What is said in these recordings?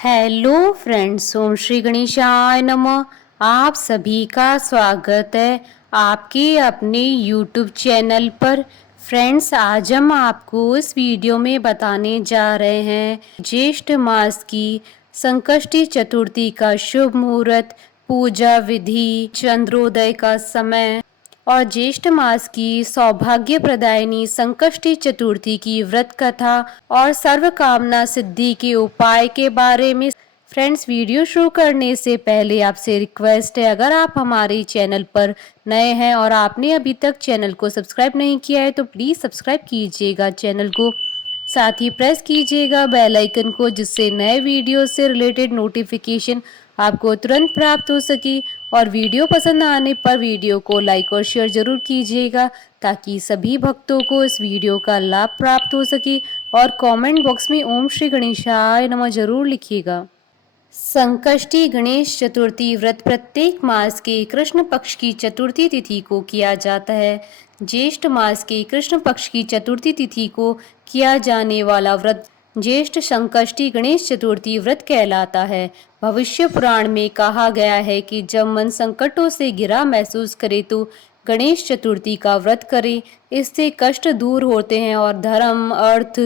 Hello friends, ओम श्री गणेशाय नमः। आप सभी का स्वागत है आपके अपने यूट्यूब चैनल पर। फ्रेंड्स, आज हम आपको इस वीडियो में बताने जा रहे हैं ज्येष्ठ मास की संकष्टी चतुर्थी का शुभ मुहूर्त, पूजा विधि, चंद्रोदय का समय और ज्येष्ठ मास की सौभाग्य प्रदायिनी संकष्टी चतुर्थी की व्रत कथा और सर्व कामना सिद्धि के उपाय के बारे में। फ्रेंड्स, वीडियो शुरू करने से पहले आपसे रिक्वेस्ट है, अगर आप हमारे चैनल पर नए हैं और आपने अभी तक चैनल को सब्सक्राइब नहीं किया है तो प्लीज़ सब्सक्राइब कीजिएगा चैनल को। साथ ही प्रेस कीजिएगा बेल आइकन को, जिससे नए वीडियो से रिलेटेड नोटिफिकेशन आपको तुरंत प्राप्त हो सके। और वीडियो पसंद आने पर वीडियो को लाइक और शेयर जरूर कीजिएगा, ताकि सभी भक्तों को इस वीडियो का लाभ प्राप्त हो सके। और कमेंट बॉक्स में ओम श्री गणेशाय नमः जरूर लिखिएगा। संकष्टी गणेश चतुर्थी व्रत प्रत्येक मास के कृष्ण पक्ष की चतुर्थी तिथि को किया जाता है। ज्येष्ठ मास के कृष्ण पक्ष की चतुर्थी तिथि को किया जाने वाला व्रत ज्येष्ठ संकष्टी गणेश चतुर्थी व्रत कहलाता है। भविष्य पुराण में कहा गया है कि जब मन संकटों से घिरा महसूस करे तो गणेश चतुर्थी का व्रत करे। इससे कष्ट दूर होते हैं और धर्म, अर्थ,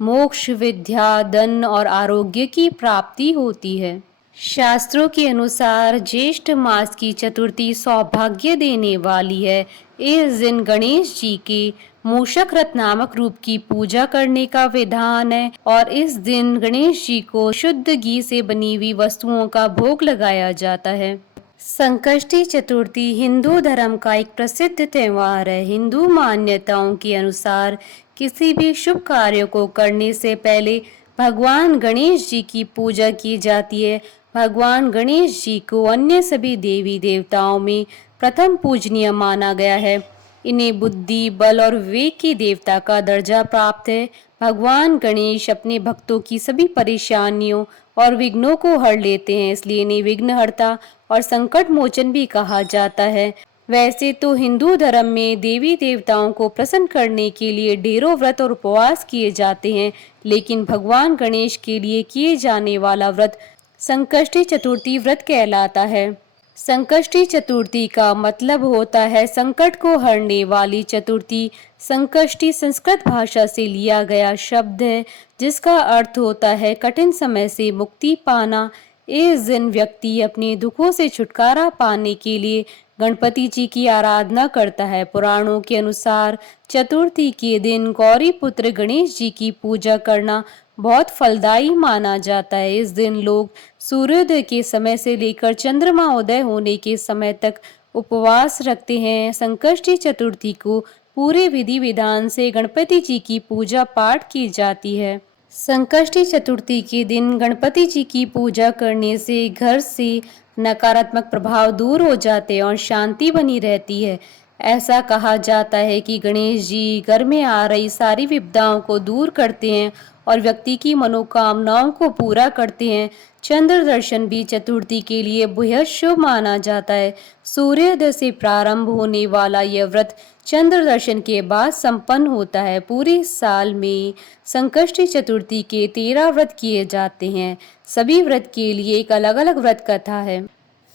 मोक्ष, विद्या, धन और आरोग्य की प्राप्ति होती है। शास्त्रों के अनुसार ज्येष्ठ मास की चतुर्थी सौभाग्य देने वाली है। इस दिन गणेश जी के मूषक रथ नामक रूप की पूजा करने का विधान है और इस दिन गणेश जी को शुद्ध घी से बनी हुई वस्तुओं का भोग लगाया जाता है। संकष्टी चतुर्थी हिंदू धर्म का एक प्रसिद्ध त्योहार है। हिंदू मान्यताओं के अनुसार किसी भी शुभ कार्य को करने से पहले भगवान गणेश जी की पूजा की जाती है। भगवान गणेश जी को अन्य सभी देवी देवताओं में प्रथम पूजनीय माना गया है। इन्हें बुद्धि, बल और विवेक की देवता का दर्जा प्राप्त है। भगवान गणेश अपने भक्तों की सभी परेशानियों और विघ्नों को हर लेते हैं, इसलिए इन्हें विघ्नहर्ता और संकट मोचन भी कहा जाता है। वैसे तो हिंदू धर्म में देवी देवताओं को प्रसन्न करने के लिए ढेरों व्रत और उपवास किए जाते हैं, लेकिन भगवान गणेश के लिए किए जाने वाला व्रत संकष्टी चतुर्थी व्रत कहलाता है। संकष्टी चतुर्थी का मतलब होता है संकट को हरने वाली चतुर्थी। संकष्टी संस्कृत भाषा से लिया गया शब्द है, जिसका अर्थ होता है कठिन समय से मुक्ति पाना। इस दिन व्यक्ति अपने दुखों से छुटकारा पाने के लिए गणपति जी की आराधना करता है। पुराणों के अनुसार चतुर्थी के दिन गौरी पुत्र गणेश जी की पूजा करना बहुत फलदायी माना जाता है। इस दिन लोग सूर्योदय के समय से लेकर चंद्रमा उदय होने के समय तक उपवास रखते हैं। संकष्टी चतुर्थी को पूरे विधि विधान से गणपति जी की पूजा पाठ की जाती है। संकष्टी चतुर्थी के दिन गणपति जी की पूजा करने से घर से नकारात्मक प्रभाव दूर हो जाते हैं और शांति बनी रहती है। ऐसा कहा जाता है कि गणेश जी घर में आ रही सारी विपदाओं को दूर करते हैं और व्यक्ति की मनोकामनाओं को पूरा करते हैं। चंद्र दर्शन भी चतुर्थी के लिए बेहद शुभ माना जाता है। सूर्योदय से प्रारंभ होने वाला यह व्रत चंद्र दर्शन के बाद संपन्न होता है। पूरे साल में संकष्टी चतुर्थी के 13 व्रत किए जाते हैं। सभी व्रत के लिए एक अलग अलग व्रत कथा है।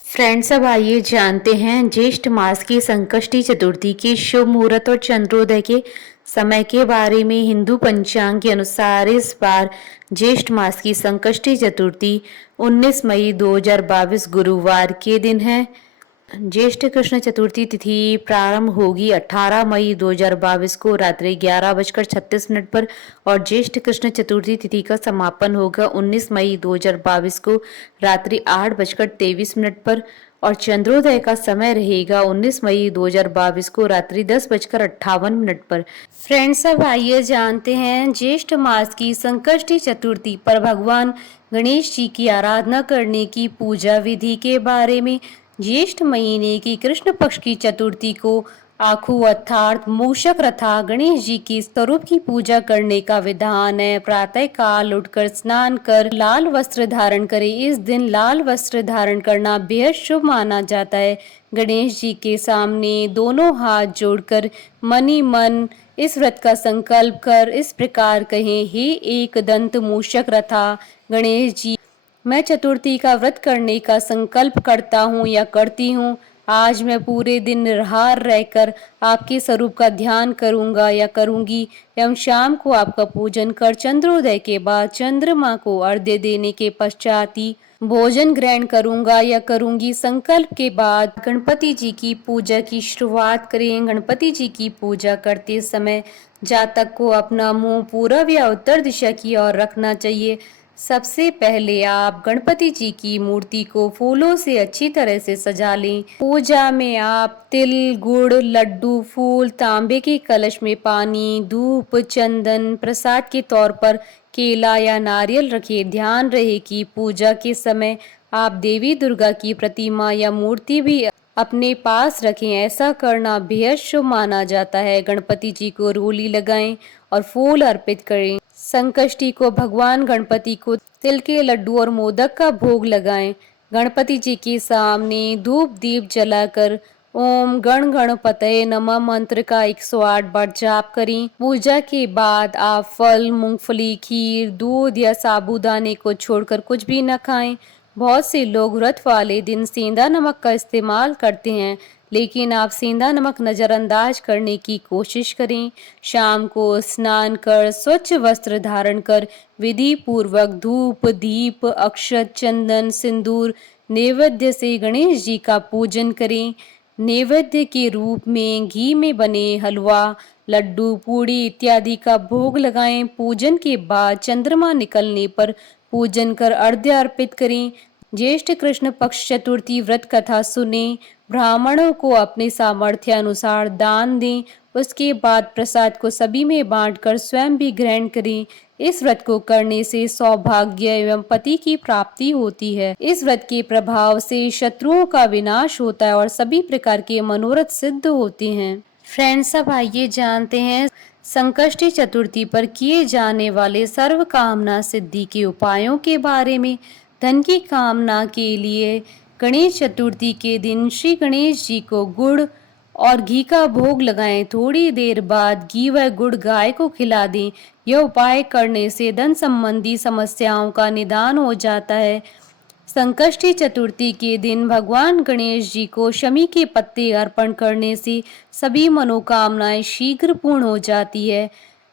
फ्रेंड्स, अब आइए जानते हैं ज्येष्ठ मास की संकष्टी चतुर्थी के शुभ मुहूर्त और चंद्रोदय के समय के बारे में। हिंदू पंचांग के अनुसार इस बार ज्येष्ठ मास की संकष्टी चतुर्थी 19 मई 2022 गुरुवार के दिन है। ज्येष्ठ कृष्ण चतुर्थी तिथि प्रारंभ होगी 18 मई 2022 को रात्रि 11:36 पर और ज्येष्ठ कृष्ण चतुर्थी तिथि का समापन होगा 19 मई 2022 को रात्रि 8:23 पर और चंद्रोदय का समय रहेगा 19 मई 2022 को रात्रि 10:58 पर। फ्रेंड्स, अब आइए जानते हैं ज्येष्ठ मास की संकष्टी चतुर्थी पर भगवान गणेश जी की आराधना करने की पूजा विधि के बारे में। ज्येष्ठ महीने की कृष्ण पक्ष की चतुर्थी को आखू अर्थात मूषक रथा गणेश जी के स्वरूप की पूजा करने का विधान है। प्रातः काल उठकर स्नान कर लाल वस्त्र धारण करें। इस दिन लाल वस्त्र धारण करना बेहद शुभ माना जाता है। गणेश जी के सामने दोनों हाथ जोड़कर मन ही मन इस व्रत का संकल्प कर इस प्रकार कहें, हे एक दंत मूषक रथा गणेश जी, मैं चतुर्थी का व्रत करने का संकल्प करता हूँ या करती हूँ। आज मैं पूरे दिन निराहार रहकर आपके स्वरूप का ध्यान करूँगा या करूँगी एवं शाम को आपका पूजन कर चंद्रोदय के बाद चंद्रमा को अर्घ्य देने के पश्चात ही भोजन ग्रहण करूँगा या करूँगी। संकल्प के बाद गणपति जी की पूजा की शुरुआत करें। गणपति जी की पूजा करते समय जातक को अपना मुंह पूरब या उत्तर दिशा की ओर रखना चाहिए। सबसे पहले आप गणपति जी की मूर्ति को फूलों से अच्छी तरह से सजा लें। पूजा में आप तिल, गुड़, लड्डू, फूल, तांबे के कलश में पानी, धूप, चंदन, प्रसाद के तौर पर केला या नारियल रखें। ध्यान रहे कि पूजा के समय आप देवी दुर्गा की प्रतिमा या मूर्ति भी अपने पास रखें। ऐसा करना बेहद शुभ माना जाता है। गणपति जी को रोली लगाएं और फूल अर्पित करें। संकष्टी को भगवान गणपति को तिल के लड्डू और मोदक का भोग लगाएं। गणपति जी के सामने धूप दीप जलाकर ओम गण गणपतये नमः मंत्र का 108 बार जाप करें। पूजा के बाद आप फल, मूंगफली, खीर, दूध या साबूदाने को छोड़कर कुछ भी न खाएं। बहुत से लोग व्रत वाले दिन सेंधा नमक का इस्तेमाल करते हैं, लेकिन आप सेंधा नमक नजरअंदाज करने की कोशिश करें। शाम को स्नान कर स्वच्छ वस्त्र धारण कर विधि पूर्वक धूप, दीप, अक्षत, चंदन, सिंदूर नैवेद्य से गणेश जी का पूजन करें। नैवेद्य के रूप में घी में बने हलवा, लड्डू, पूड़ी इत्यादि का भोग लगाएं। पूजन के बाद चंद्रमा निकलने पर पूजन कर अर्घ्य अर्पित करें। ज्येष्ठ कृष्ण पक्ष चतुर्थी व्रत कथा सुने। ब्राह्मणों को अपने सामर्थ्य अनुसार दान दें। उसके बाद प्रसाद को सभी में बांटकर स्वयं भी ग्रहण करें। इस व्रत को करने से सौभाग्य एवं पति की प्राप्ति होती है। इस व्रत के प्रभाव से शत्रुओं का विनाश होता है और सभी प्रकार के मनोरथ सिद्ध होते हैं। फ्रेंड्स, अब आइए जानते हैं संकष्टी चतुर्थी पर किए जाने वाले सर्व कामना सिद्धि के उपायों के बारे में। धन की कामना के लिए गणेश चतुर्थी के दिन श्री गणेश जी को गुड़ और घी का भोग लगाएं। थोड़ी देर बाद घी व गुड़ गाय को खिला दें। यह उपाय करने से धन संबंधी समस्याओं का निदान हो जाता है। संकष्टी चतुर्थी के दिन भगवान गणेश जी को शमी के पत्ते अर्पण करने से सभी मनोकामनाएं शीघ्र पूर्ण हो जाती है।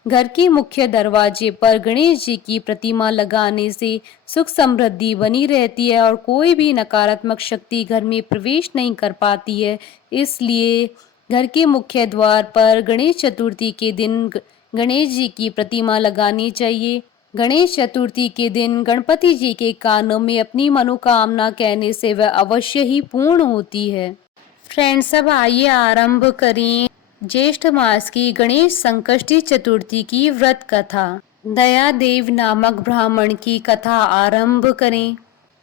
घर के मुख्य दरवाजे पर गणेश जी की प्रतिमा लगाने से सुख समृद्धि बनी रहती है और कोई भी नकारात्मक शक्ति घर में प्रवेश नहीं कर पाती है। इसलिए घर के मुख्य द्वार पर गणेश चतुर्थी के दिन गणेश जी की प्रतिमा लगानी चाहिए। गणेश चतुर्थी के दिन गणपति जी के कानों में अपनी मनोकामना कहने से वह अवश्य ही पूर्ण होती है। फ्रेंड्स, अब आइए आरंभ करें ज्येष्ठ मास की गणेश संकष्टी चतुर्थी की व्रत कथा। दयादेव नामक ब्राह्मण की कथा आरंभ करें।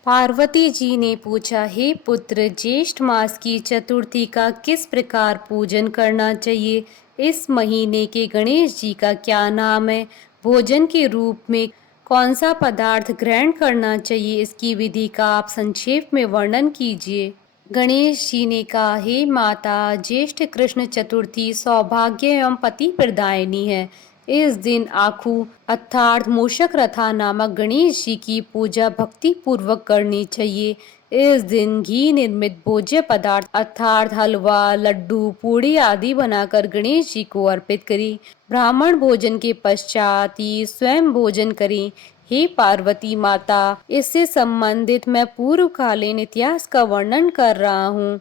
पार्वती जी ने पूछा, हे पुत्र, ज्येष्ठ मास की चतुर्थी का किस प्रकार पूजन करना चाहिए? इस महीने के गणेश जी का क्या नाम है? भोजन के रूप में कौन सा पदार्थ ग्रहण करना चाहिए? इसकी विधि का आप संक्षेप में वर्णन कीजिए। गणेश जी ने कहा, हे माता, ज्येष्ठ कृष्ण चतुर्थी सौभाग्य एवं पति प्रदायिनी है। इस दिन आखू अर्थात मूषक रथा नामक गणेश जी की पूजा भक्ति पूर्वक करनी चाहिए। इस दिन घी निर्मित भोज्य पदार्थ अर्थात हलवा, लड्डू, पूड़ी आदि बनाकर गणेश जी को अर्पित करें। ब्राह्मण भोजन के पश्चात ही स्वयं भोजन करें। हे पार्वती माता, इससे संबंधित मैं पूर्वकालीन इतिहास का वर्णन कर रहा हूँ।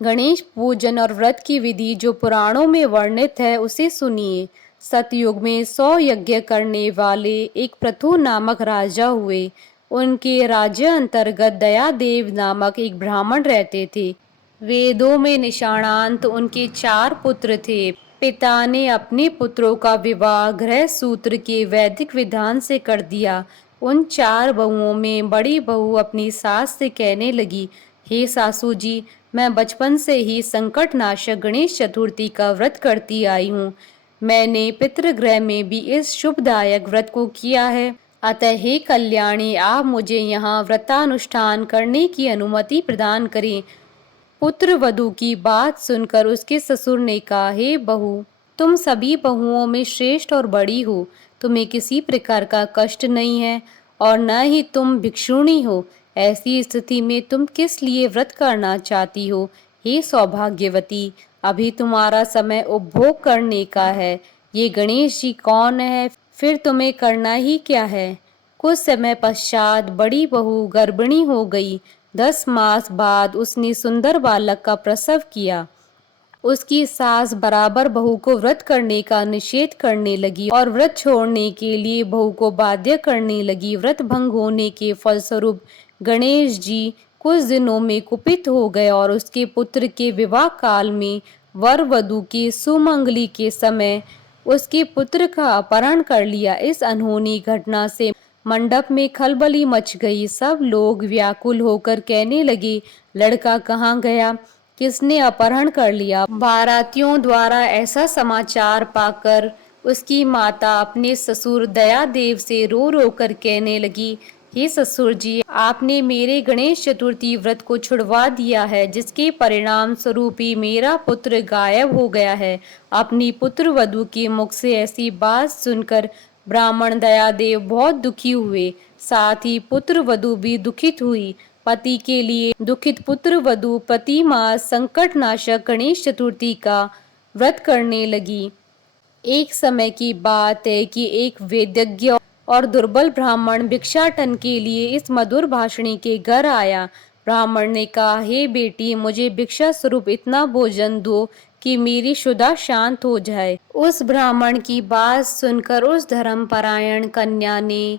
गणेश पूजन और व्रत की विधि जो पुराणों में वर्णित है उसे सुनिए। सतयुग में 100 यज्ञ करने वाले एक पृथु नामक राजा हुए। उनके राज्य अंतर्गत दयादेव नामक एक ब्राह्मण रहते थे। वेदों में निशानांत उनके 4 पुत्र थे। पिता ने अपने पुत्रों का विवाह गृह सूत्र के वैदिक विधान से कर दिया। उन 4 बहुओं में बड़ी बहू अपनी सास से कहने लगी, हे सासू जी, मैं बचपन से ही संकट नाशक गणेश चतुर्थी का व्रत करती आई हूँ। मैंने पितृगृह में भी इस शुभदायक व्रत को किया है। अतः हे कल्याणी, आप मुझे यहाँ व्रतानुष्ठान करने की अनुमति प्रदान करें। पुत्र वधू की बात सुनकर उसके ससुर ने कहा, हे बहू, तुम सभी बहुओं में श्रेष्ठ और बड़ी हो। तुम्हें किसी प्रकार का कष्ट नहीं है और न ही तुम भिक्षुणी हो। ऐसी स्थिति में तुम किस लिए व्रत करना चाहती हो? हे सौभाग्यवती, अभी तुम्हारा समय उपभोग करने का है। ये गणेश जी कौन है, फिर तुम्हें करना ही क्या है? कुछ समय पश्चात बड़ी बहू गर्भिणी हो गई। 10 मास बाद उसने सुंदर बालक का प्रसव किया। उसकी सास बराबर बहू को व्रत करने का निषेध करने लगी और व्रत छोड़ने के लिए बहू को बाध्य करने लगी। व्रत भंग होने के फलस्वरूप गणेश जी कुछ दिनों में कुपित हो गए और उसके पुत्र के विवाह काल में वर वधु की सुमंगली के समय उसके पुत्र का अपहरण कर लिया। इस अनहोनी घटना से मंडप में खलबली मच गई। सब लोग व्याकुल होकर कहने लगे, लड़का कहाँ गया, किसने अपहरण कर लिया? बारातियों द्वारा ऐसा समाचार पाकर उसकी माता अपने ससुर दयादेव से रो रो कर कहने लगी, हे ससुर जी, आपने मेरे गणेश चतुर्थी व्रत को छुड़वा दिया है, जिसके परिणाम स्वरूप ही मेरा पुत्र गायब हो गया है। अपनी पुत्र वधु के मुख से ऐसी बात सुनकर ब्राह्मण दयादेव बहुत दुखी हुए। साथ ही पुत्र वधु भी दुखित हुई। पति के लिए दुखित पुत्र वधु प्रति मास संकट नाशक गणेश चतुर्थी का व्रत करने लगी। एक समय की बात है कि एक वेदज्ञ और दुर्बल ब्राह्मण भिक्षाटन के लिए इस मधुर भाषणी के घर आया। ब्राह्मण ने कहा, हे बेटी, मुझे भिक्षा स्वरूप इतना भोजन दो कि मेरी क्षुधा शांत हो जाए। उस ब्राह्मण की बात सुनकर उस धर्मपरायण कन्या ने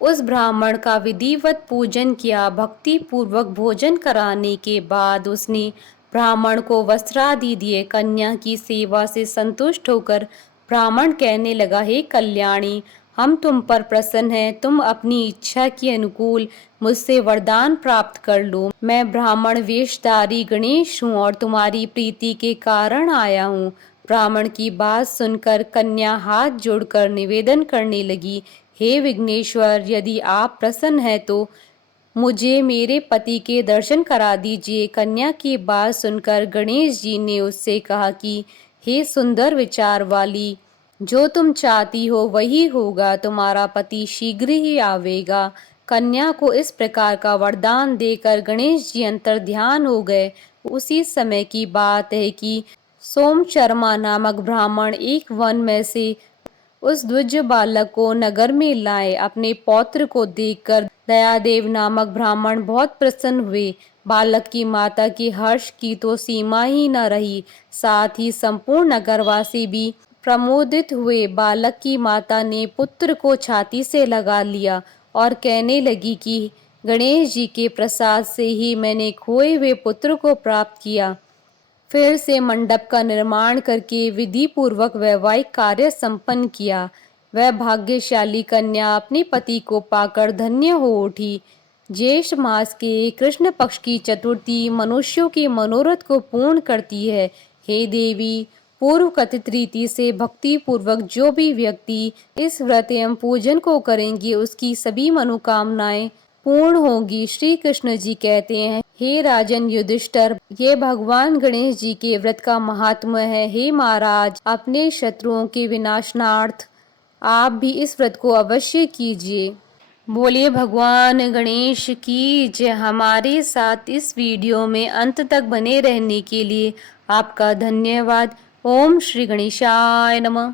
उस ब्राह्मण का विधिवत पूजन किया। भक्ति पूर्वक भोजन कराने के बाद उसने ब्राह्मण को वस्त्रादि दिए। कन्या की सेवा से संतुष्ट होकर ब्राह्मण कहने लगा, हे कल्याणी, हम तुम पर प्रसन्न हैं। तुम अपनी इच्छा के अनुकूल मुझसे वरदान प्राप्त कर लो। मैं ब्राह्मण वेशधारी गणेश हूँ और तुम्हारी प्रीति के कारण आया हूँ। ब्राह्मण की बात सुनकर कन्या हाथ जोड़कर निवेदन करने लगी, हे विघ्नेश्वर, यदि आप प्रसन्न हैं तो मुझे मेरे पति के दर्शन करा दीजिए। कन्या की बात सुनकर गणेश जी ने उससे कहा कि हे सुंदर विचार वाली, जो तुम चाहती हो वही होगा, तुम्हारा पति शीघ्र ही आवेगा। कन्या को इस प्रकार का वरदान देकर गणेश जी अंतर ध्यान हो गए। उसी समय की बात है कि सोम शर्मा नामक ब्राह्मण एक वन में से उस द्विज बालक को नगर में लाए। अपने पौत्र को देखकर दयादेव नामक ब्राह्मण बहुत प्रसन्न हुए। बालक की माता की हर्ष की तो सीमा ही न रही। साथ ही संपूर्ण नगरवासी भी प्रमोदित हुए। बालक की माता ने पुत्र को छाती से लगा लिया और कहने लगी कि गणेश जी के प्रसाद से ही मैंने खोए हुए पुत्र को प्राप्त किया। फिर से मंडप का निर्माण करके विधि पूर्वक वैवाहिक कार्य संपन्न किया। वह भाग्यशाली कन्या अपने पति को पाकर धन्य हो उठी। ज्येष्ठ मास के कृष्ण पक्ष की चतुर्थी मनुष्यों के मनोरथ को पूर्ण करती है। हे देवी, पूर्व कथित रीति से भक्ति पूर्वक जो भी व्यक्ति इस व्रत एवं पूजन को करेंगी, उसकी सभी मनोकामनाएं पूर्ण होगी। श्री कृष्ण जी कहते हैं, हे राजन युधिष्ठिर, ये भगवान गणेश जी के व्रत का महात्म्य है। हे महाराज, अपने शत्रुओं के विनाशनार्थ आप भी इस व्रत को अवश्य कीजिए। बोलिए भगवान गणेश की जय। हमारे साथ इस वीडियो में अंत तक बने रहने के लिए आपका धन्यवाद। ओम श्री गणेशाय नमः।